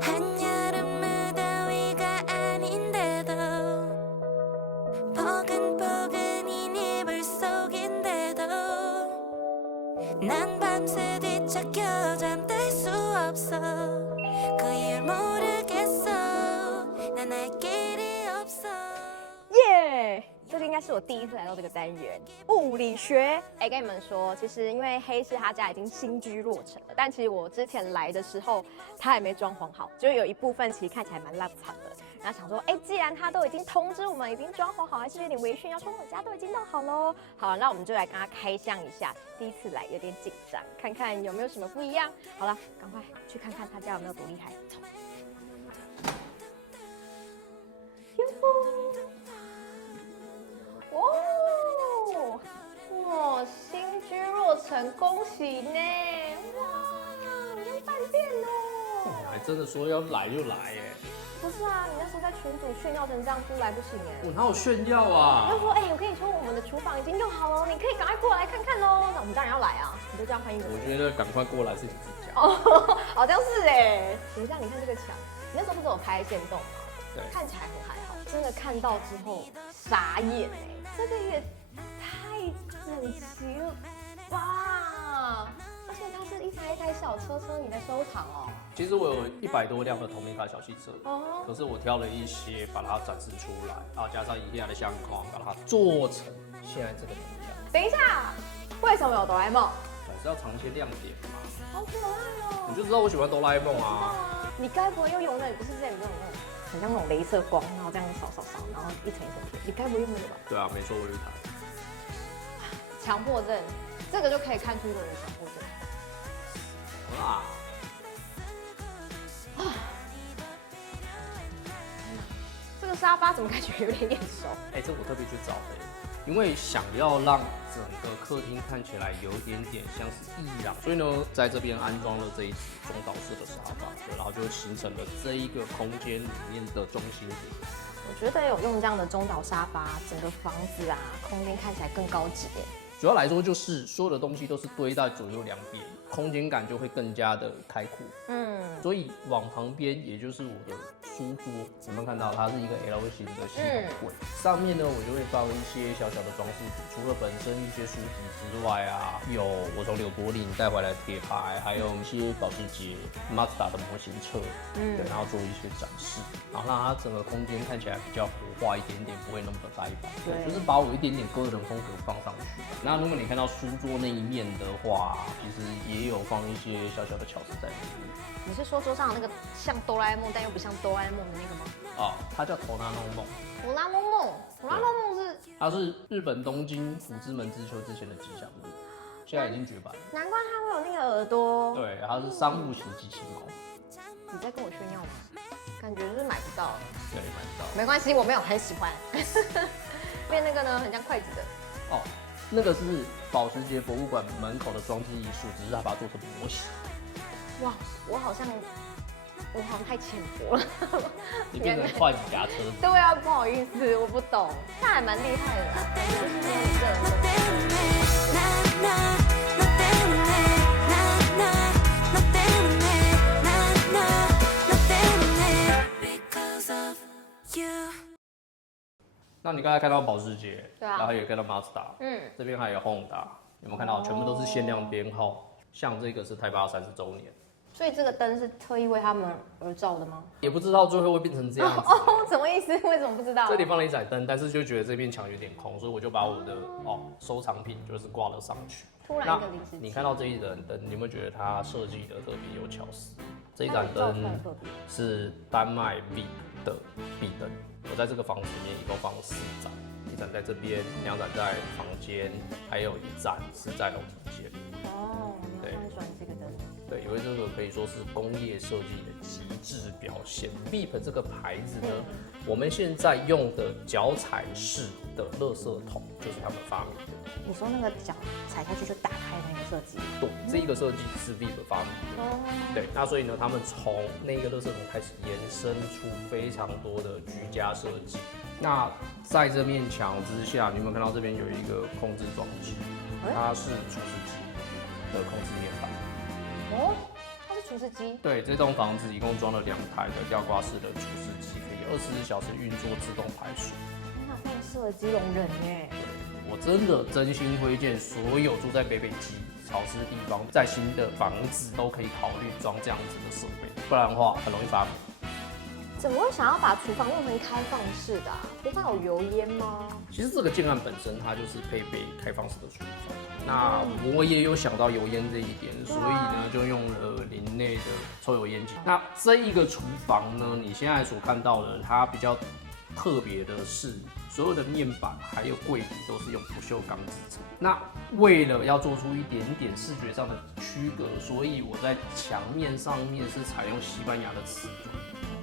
한여름 무더위가 아닌데도 포근포근인 이불 속인데도 난 밤새 뒤척여 잠들 수 없어 그 이유를 모르겠어 난 알 길이 없어 耶！这个应该是我第一次来到这个单元物理学。哎，跟你们说，其实因为黑市他家已经新居落成了，但其实我之前来的时候，他还没装潢好，就有一部分其实看起来蛮烂惨的。然后想说，哎，既然他都已经通知我们已经装潢好，还是有点微醺，要说我家都已经弄好喽。好，那我们就来跟他开箱一下。第一次来有点紧张，看看有没有什么不一样。好了，赶快去看看他家有没有多厉害。走。哟哦，哇，新居落成，恭喜呢！哇，像饭店哦。还真的说要来就来耶！不是啊，你那时候在群组炫耀成这样，出来不行哎。我哪有炫耀你啊就？说，哎，我跟你说，我们的厨房已经用好了，你可以赶快过来看看喽。那我们当然要来啊，你就这样欢迎我们。我觉得赶快过来是你自己讲。哦，好像是哎。等一下，你看这个墙，你那时候不是有拍线动吗？对看起来很还好，真的看到之后傻眼哎，这个也太整齐了吧！而且它是一台一台小车车，你在收藏哦。其实我有100多辆的同名卡小汽车，哦，可是我挑了一些把它展示出来，然后加上以下的相框，把它做成现在这个模样。等一下，为什么有哆啦 A 梦？总是要藏一些亮点嘛。好可爱哦！你就知道我喜欢哆啦 A 梦啊。啊，你该不会又用那？你不是之前有那种很像那种镭射光，然后这样扫，然后一层一层贴？你该不会用那个吧？对啊，没错，我有一台。强迫症，这个就可以看出一个人强迫症。哇，这个沙发怎么感觉有点眼熟？哎，这我特别去找的，因为想要让整个客厅看起来有点点像是伊朗，所以呢，在这边安装了这一组中岛式的沙发，对，然后就形成了这一个空间里面的中心点。我觉得有用这样的中岛沙发，整个房子啊，空间看起来更高级耶。主要来说就是所有的东西都是堆在左右两边，空间感就会更加的开阔。所以往旁边，也就是我的书桌，有没有看到它是一个 L 型的系统柜？上面呢，我就会放一些小小的装饰品，除了本身一些书籍之外啊，有我从柳柏林带回来的铁牌，还有一些保时捷、Mazda 的模型车，对，然后做一些展示，然后让它整个空间看起来比较活化一点点，不会那么的呆板，对，就是把我一点点个人风格放上去。那如果你看到书桌那一面的话，其实也有放一些小小的巧思在里面。你是说桌上的那个像哆啦 A 梦但又不像哆啦 A 梦的那个吗？哦，它叫头拿弄梦，哆啦 A 梦，哆啦 A 梦是，它是日本东京虎之门之丘之前的吉祥物，现在已经绝版了。难怪它会有那个耳朵。对，它是商务型机器猫。你在跟我炫耀吗？感觉是买不到。对，买不到。没关系，我没有很喜欢。因为那个呢，很像筷子的。哦，那个是保时捷博物馆门口的装置艺术，只是它把它做成模型。哇，我好像太浅薄了。你变成筷子夹车子。对啊，不好意思，我不懂。那还蛮厉害的啦，就是那个너 때문에 너 때문에 너 때문에 because of you 那你刚才看到保时捷，对啊然后也看到 Mazda，这边还有 Honda，有没有看到？全部都是限量编号，像这个是台巴30周年。所以这个灯是特意为他们而造的吗？也不知道最后会变成这样子。哦，什么意思？为什么不知道？这里放了一盏灯，但是就觉得这面墙有点空，所以我就把我的收藏品就是挂了上去。突然一个临时你看到这一盏灯，你有没有觉得它设计的特别有巧思？这一盏灯是丹麦 VIP 的壁灯，我在这个房子里面一共放了4盏，一盏在这边，2盏在房间，还有1盏是在楼梯间。哦，你很喜欢这个灯。对，因为这个可以说是工业设计的极致表现。VIP 这个牌子呢，我们现在用的脚踩式的垃圾桶就是他们发明的。你说那个脚踩下去就打开的那个设计？对，这一个设计是 VIP 发明的。对，那所以呢，他们从那个垃圾桶开始延伸出非常多的居家设计。那在这面墙之下，你有没有看到这边有一个控制装置？它是除湿机的控制面板。哦，它是除厨师机。对，这栋房子一共装了2台的吊挂式的除湿机，可以24小时运作自动排水。那非常适合基隆人耶。我真心推荐所有住在北基潮湿地方，在新的房子都可以考虑装这样子的设备，不然的话很容易发霉。怎么会想要把厨房弄成开放式的啊？不怕有油烟吗？其实这个建案本身它就是配备开放式的厨房，那我也有想到油烟这一点，所以呢就用了林内的抽油烟机。那这一个厨房呢，你现在所看到的，它比较特别的是，所有的面板还有柜体都是用不锈钢制成。那为了要做出一点点视觉上的区隔，所以我在墙面上面是采用西班牙的瓷砖。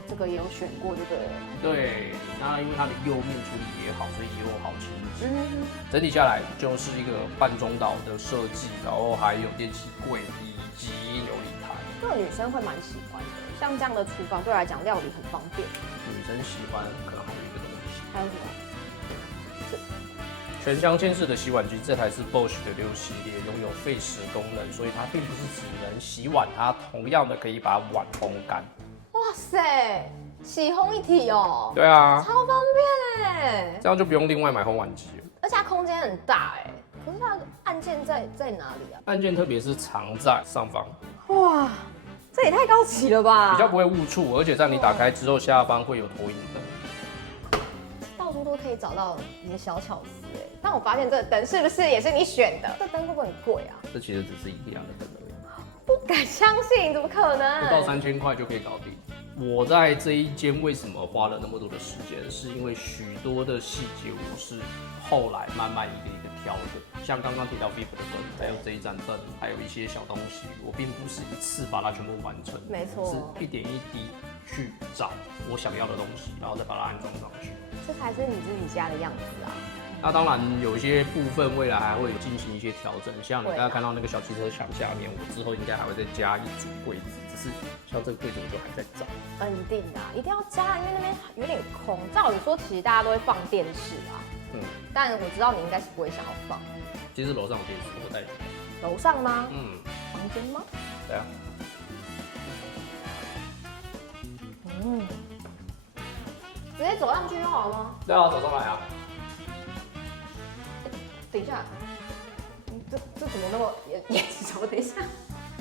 这个也有选过，就对了。对，那因为它的釉面处理也好，所以也有好清洁。整体下来就是一个半中岛的设计，然后还有电器柜以及琉璃台。这个女生会蛮喜欢的，像这样的厨房对我来讲料理很方便。女生喜欢可能还有一个东西，还有什么？全镶嵌式的洗碗机，这台是 Bosch 的6系列，拥有沸食功能，所以它并不是只能洗碗，它同样的可以把碗烘干。哇塞，洗烘一体哦。对啊，超方便哎，这样就不用另外买烘碗机了。而且它空间很大哎。可是它的按键在哪里啊？按键特别是藏在上方。哇，这也太高级了吧！比较不会误触，而且在你打开之后，下方会有投影灯。到处都可以找到你的小巧思哎。但我发现这个灯是不是也是你选的？这灯会不会很贵啊？这其实只是一样的灯而已。不敢相信，怎么可能？不到3000块就可以搞定。我在这一间为什么花了那么多的时间？是因为许多的细节我是后来慢慢一个一个挑的，像刚刚提到 VIP 的灯，还有这一盏灯，还有一些小东西，我并不是一次把它全部完成，没错，是一点一滴去找我想要的东西，然后再把它安装上去。这才是你自己家的样子啊。那当然，有一些部分未来还会进行一些调整，像你刚才看到那个小汽车墙下面，我之后应该还会再加一组柜子，只是像这个柜子我就还在找。一定的，一定要加，因为那边有点空。照理说，其实大家都会放电视啊，但我知道你应该是不会想要放。其实楼上有电视，我带你。楼上吗？房间吗？对啊。直接走上去就好了吗？对啊，走上来啊。等一下，这怎么那么也手？等一下，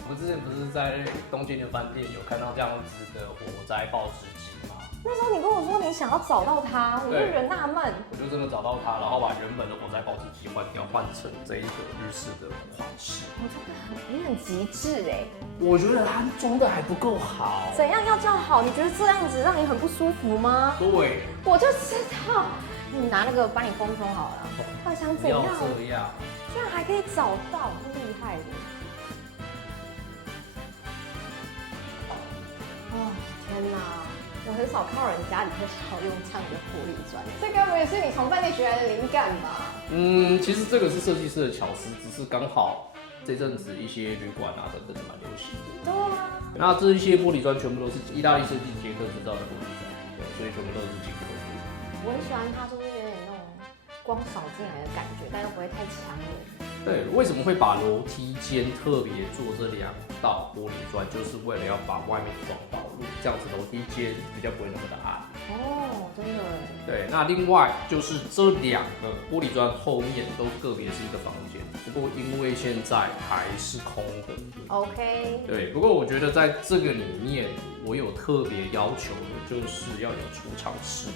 我们之前不是在东京的饭店有看到这样子的火灾报纸机吗？那时候你跟我说你想要找到它，我就有点纳闷。我就真的找到它，然后把原本的火灾报纸机换掉，换成这一个日式的款式。我觉得你很极致哎。我觉得它装的还不够好。怎样要叫好？你觉得这样子让你很不舒服吗？对，我就知道。你拿那个帮你封封好了。到底想怎样？要这样，居然还可以找到，厉害的！哦，天哪！我很少看到人家里会想要用这样的玻璃砖，这该不会是你从饭店学来的灵感吧？其实这个是设计师的巧思，只是刚好这阵子一些旅馆啊等等蛮流行的。对啊。那这一些玻璃砖全部都是意大利设计捷克制造的玻璃砖，对，所以全部都是进口的。我很喜欢它，就是有点那种光扫进来的感觉，但又不会太强烈。对，为什么会把楼梯间特别做这2道玻璃砖，就是为了要把外面的光导入，这样子楼梯间比较不会那么的暗。哦，真的。对，那另外就是这2个玻璃砖后面都个别是一个房间，不过因为现在还是空的。OK。对，不过我觉得在这个里面，我有特别要求的就是要有储藏室。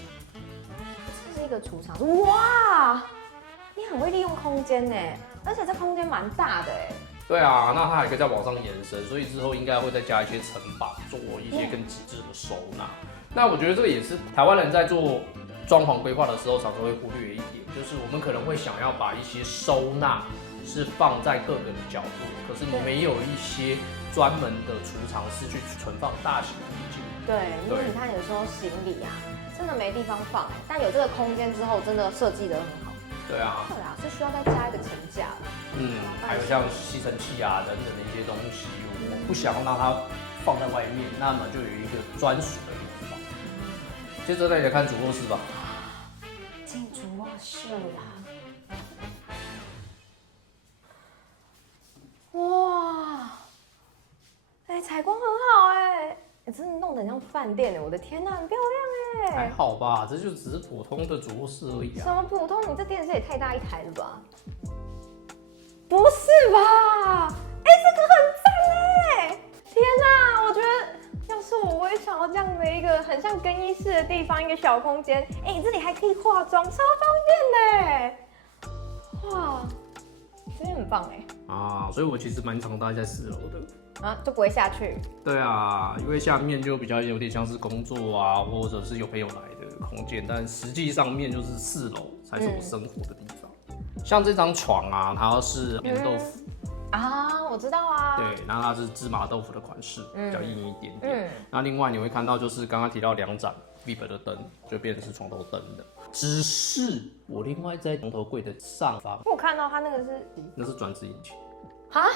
这是一个储藏室，哇！你很会利用空间呢，而且这空间蛮大的哎。对啊，那它还可以再往上延伸，所以之后应该会再加一些层板，做一些更极致的收纳。那我觉得这个也是台湾人在做装潢规划的时候常常会忽略一点，就是我们可能会想要把一些收纳是放在各个的角落，可是你没有一些专门的储藏室去存放大型物件。对，因为你看有时候行李啊，真的没地方放，但有这个空间之后，真的设计得很好。对啊，对啊，是需要再加一个层架的。还有像吸尘器啊等等的一些东西，我不想让它放在外面，那么就有一个专属的地方。接着来看主卧室吧。进主卧室啦。哇，采光很好哎，真的弄得很像饭店哎，我的天哪，很漂亮哎。还好吧，这就只是普通的主卧室而已啊。什么普通？你这电视也太大一台了吧？不是吧？哎，这个很赞哎！天哪，我觉得要是我也想要这样的一个很像更衣室的地方，一个小空间。哎，这里还可以化妆，超方便的。哇，这边很棒哎。啊，所以我其实蛮常待在4楼的。啊，就不会下去。对啊，因为下面就比较有点像是工作啊，或者是有朋友来的空间，但实际上面就是4楼才是我生活的地方。像这张床啊，它是棉豆腐。啊，我知道啊。对，那它是芝麻豆腐的款式，比较硬一点点。那另外你会看到，就是刚刚提到2盏 VIP 的灯，就变成是床头灯的。只是我另外在床头柜的上方，我看到它那个是，那是转子引擎。哈？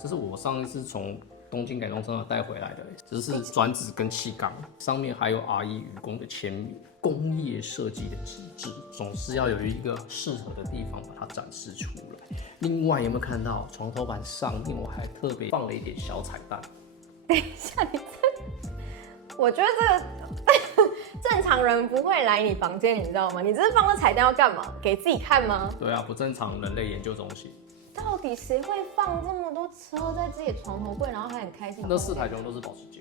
这是我上一次从东京改装车带回来的，只是转子跟气缸，上面还有 RE 愚公的签名。工业设计的极致，总是要有一个适合的地方把它展示出来。另外有没有看到床头板上面我还特别放了一点小彩蛋？等一下，你这，我觉得这个正常人不会来你房间，你知道吗？你这是放这彩蛋要干嘛？给自己看吗？对啊，不正常人类研究中心。到底谁会放这么多车在自己的床头柜，然后还很开心？那4台全部都是保时捷。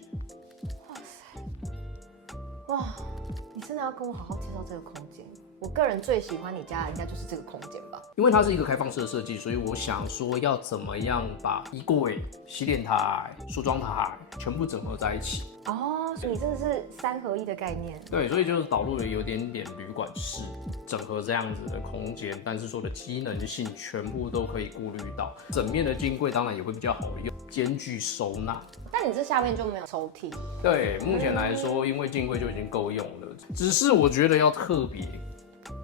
哇塞，哇！你真的要跟我好好介绍这个空间。我个人最喜欢你家的应该就是这个空间吧，因为它是一个开放式的设计，所以我想说要怎么样把衣柜、洗脸台、梳妆台全部整合在一起。哦，所以你这个是3合1的概念。对，所以就是导入了有点旅馆式整合这样子的空间，但是说的机能性全部都可以顾虑到。整面的金柜当然也会比较好用，兼具收纳。但你这下面就没有抽屉？对，目前来说，因为金柜就已经够用了，只是我觉得要特别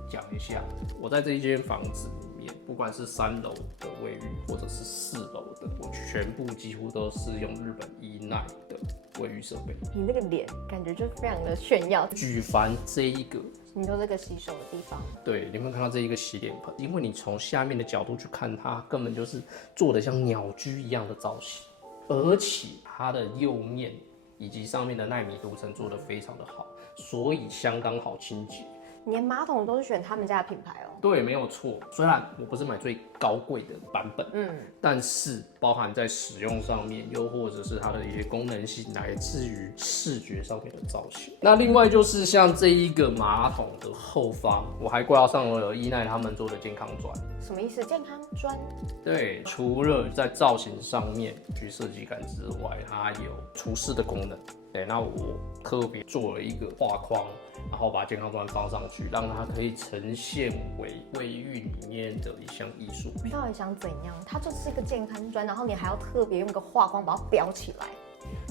讲一下，我在这一间房子里面，不管是3楼的卫浴，或者是4楼的，我全部几乎都是用日本伊奈的卫浴设备。你那个脸感觉就非常的炫耀。举凡这一个，你说这个洗手的地方，对，你有没有看到这一个洗脸盆？因为你从下面的角度去看它，根本就是做的像鸟居一样的造型，而且它的釉面以及上面的奈米涂层做的非常的好，所以相当好清洁。你连马桶都是选他们家的品牌哦。对，没有错。虽然我不是买最高贵的版本，但是包含在使用上面，又或者是它的一些功能性，来自于视觉上面的造型。那另外就是像这一个马桶的后方，我还挂上了伊奈他们做的健康砖。什么意思？健康砖？对，除了在造型上面具设计感之外，它有除湿的功能。对，那我特别做了一个画框，然后把健康砖放上去，让它可以呈现为卫浴里面的一项艺术品。你到底想怎样？它就是一个健康砖，然后你还要特别用个画框把它裱起来。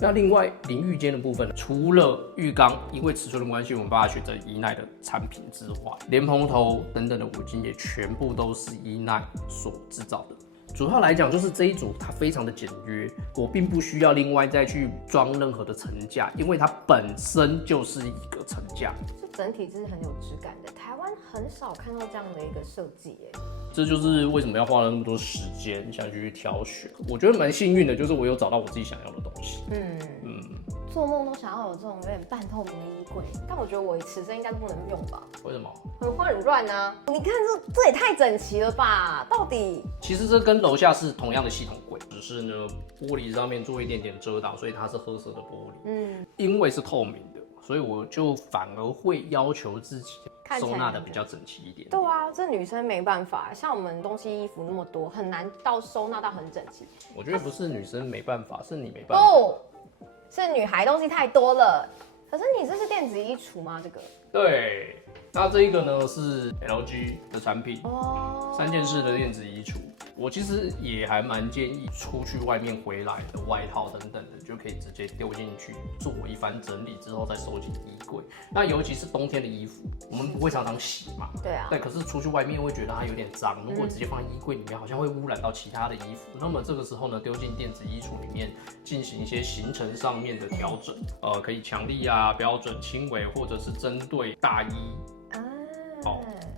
那另外淋浴间的部分，除了浴缸，因为尺寸的关系，我们把它选择伊奈的产品之外，莲蓬头等等的五金也全部都是伊奈所制造的。主要来讲，就是这一组它非常的简约，我并不需要另外再去装任何的层架，因为它本身就是一个层架。这整体是很有质感的，台湾很少看到这样的一个设计耶。这就是为什么要花了那么多时间想去挑选。我觉得蛮幸运的，就是我有找到我自己想要的东西。做梦都想要有这种有点半透明的衣柜，但我觉得我此生应该不能用吧？为什么？会很乱啊！你看这也太整齐了吧？到底？其实这跟楼下是同样的系统柜，只是呢玻璃上面做一点点遮挡，所以它是褐色的玻璃。因为是透明的，所以我就反而会要求自己收纳的比较整齐一点。对啊，这女生没办法，像我们东西衣服那么多，很难到收纳到很整齐。我觉得不是女生没办法，是你没办法。哦，是女孩东西太多了。可是你这是电子衣橱吗？这个？对，那这一个呢是 LG 的产品哦，3件式的电子衣橱。我其实也还蛮建议出去外面回来的外套等等的，就可以直接丢进去做一番整理之后再收进衣柜。那尤其是冬天的衣服，我们不会常常洗嘛。对啊。对，可是出去外面会觉得它有点脏，如果直接放在衣柜里面，好像会污染到其他的衣服。那么这个时候呢，丢进电子衣橱里面进行一些行程上面的调整，可以强力啊、标准、轻微，或者是针对大衣、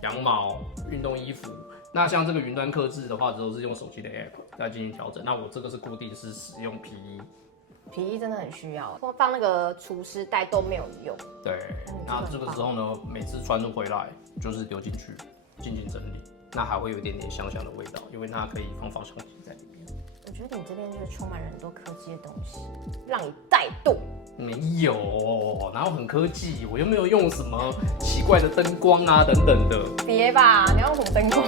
羊毛、运动衣服。那像这个云端客制的话，都是用手机的 app 来进行调整。那我这个是固定是使用皮衣，皮衣真的很需要，放那个厨师袋都没有用。对，那这个时候呢，每次穿着回来就是丢进去，静静整理，那还会有一点点香香的味道，因为它可以放芳香剂在里面。我觉得你这边就是充满了很多科技的东西，让你带动。没有，哪有很科技？我又没有用什么奇怪的灯光啊等等的。别吧，你要用什么灯光？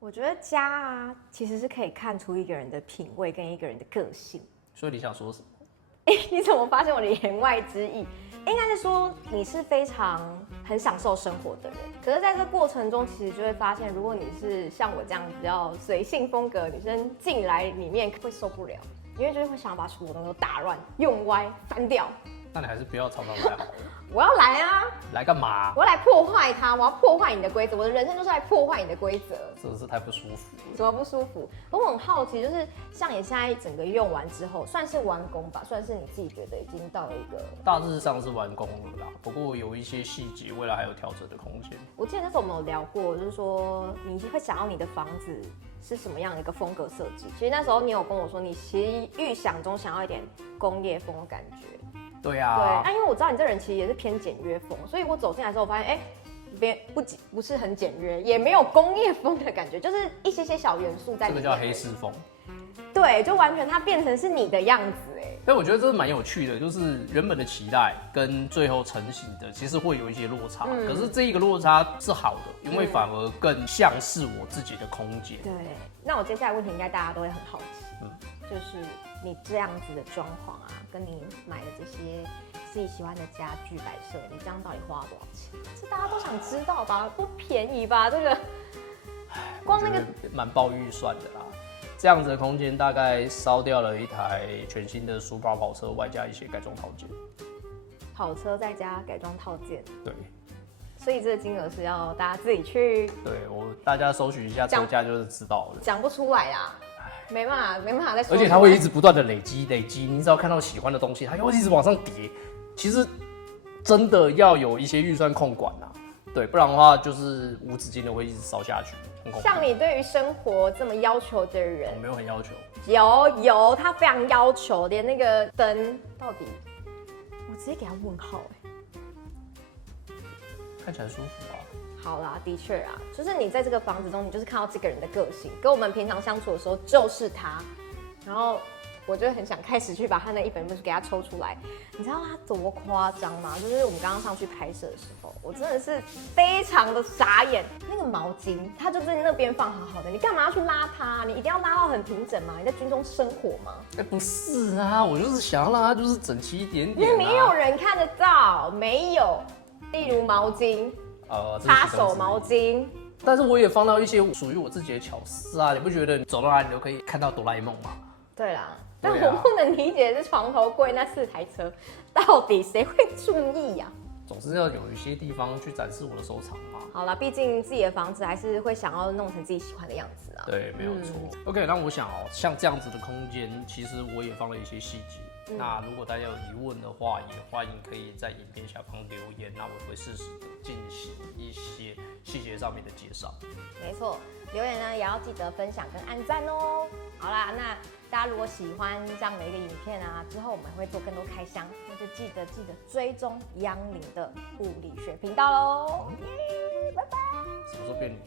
我觉得家啊，其实是可以看出一个人的品味跟一个人的个性。所以你想说什么？你怎么发现我的言外之意？应该是说你是非常很享受生活的人，可是在这过程中，其实就会发现，如果你是像我这样比较随性风格的女生进来里面会受不了，因为就是会想要把所有东西都打乱、用歪、翻掉。那你还是不要常常来好了。我要来啊！来干嘛？我要来破坏它，我要破坏你的规则。我的人生就是来破坏你的规则。真的是太不舒服了。怎么不舒服？我很好奇，就是像你现在整个用完之后，算是完工吧？算是你自己觉得已经到了一个大致上是完工了啦，不过有一些细节未来还有调整的空间。我记得那时候我们有聊过，就是说你会想要你的房子是什么样的一个风格设计。其实那时候你有跟我说，你其实预想中想要一点工业风的感觉。对啊，对，那因为我知道你这人其实也是偏简约风，所以我走进来之后，我发现，不是很简约，也没有工业风的感觉，就是一些小元素在里面。这个叫黑市风。对，就完全它变成是你的样子哎。但我觉得这是蛮有趣的，就是原本的期待跟最后成型的，其实会有一些落差。可是这一个落差是好的，因为反而更像是我自己的空间。对，那我接下来问题应该大家都会很好奇，就是你这样子的装潢啊，跟你买的这些自己喜欢的家具摆设，你这样到底花了多少钱？这大家都想知道吧？不便宜吧？这个光那个蛮爆预算的啦。这样子的空间大概烧掉了一台全新的舒巴跑车，外加一些改装套件。跑车再加改装套件。对。所以这个金额是要大家自己去。对大家搜寻一下车价就是知道了。讲不出来啊。没办法再说。而且它会一直不断的累积，你只要看到喜欢的东西，它会一直往上叠。其实真的要有一些预算控管啊，对，不然的话就是无止境的会一直烧下去。像你对于生活这么要求的人，我没有很要求。有，他非常要求，连那个灯到底，我直接给他问号看起来舒服啊。好啦，的确啊，就是你在这个房子中，你就是看到这个人的个性，跟我们平常相处的时候就是他，然后我就很想开始去把他那一本书给他抽出来。你知道他多夸张吗？就是我们刚刚上去拍摄的时候，我真的是非常的傻眼。那个毛巾，它就在那边放好好的，你干嘛要去拉它？你一定要拉到很平整吗？你在军中生活吗？不是啊，我就是想要让它就是整齐一点点。因为没有人看得到，没有，例如毛巾。擦手毛巾，但是我也放到一些属于我自己的巧思啊，你不觉得你走到哪里都可以看到哆啦 A 梦吗？对啦，但我不能理解是床头柜那4台车，到底谁会注意呀？总是要有一些地方去展示我的收藏嘛。好啦，毕竟自己的房子还是会想要弄成自己喜欢的样子啊。对，没有错。OK， 那我想像这样子的空间，其实我也放了一些细节。那如果大家有疑问的话，也欢迎可以在影片下方留言，那我会适时的进行一些细节上面的介绍。没错，留言呢也要记得分享跟按赞哦。好啦，那大家如果喜欢这样的一个影片啊，之后我们会做更多开箱，那就记得追踪央琳的物理学频道喽。拜拜。什么时候变你？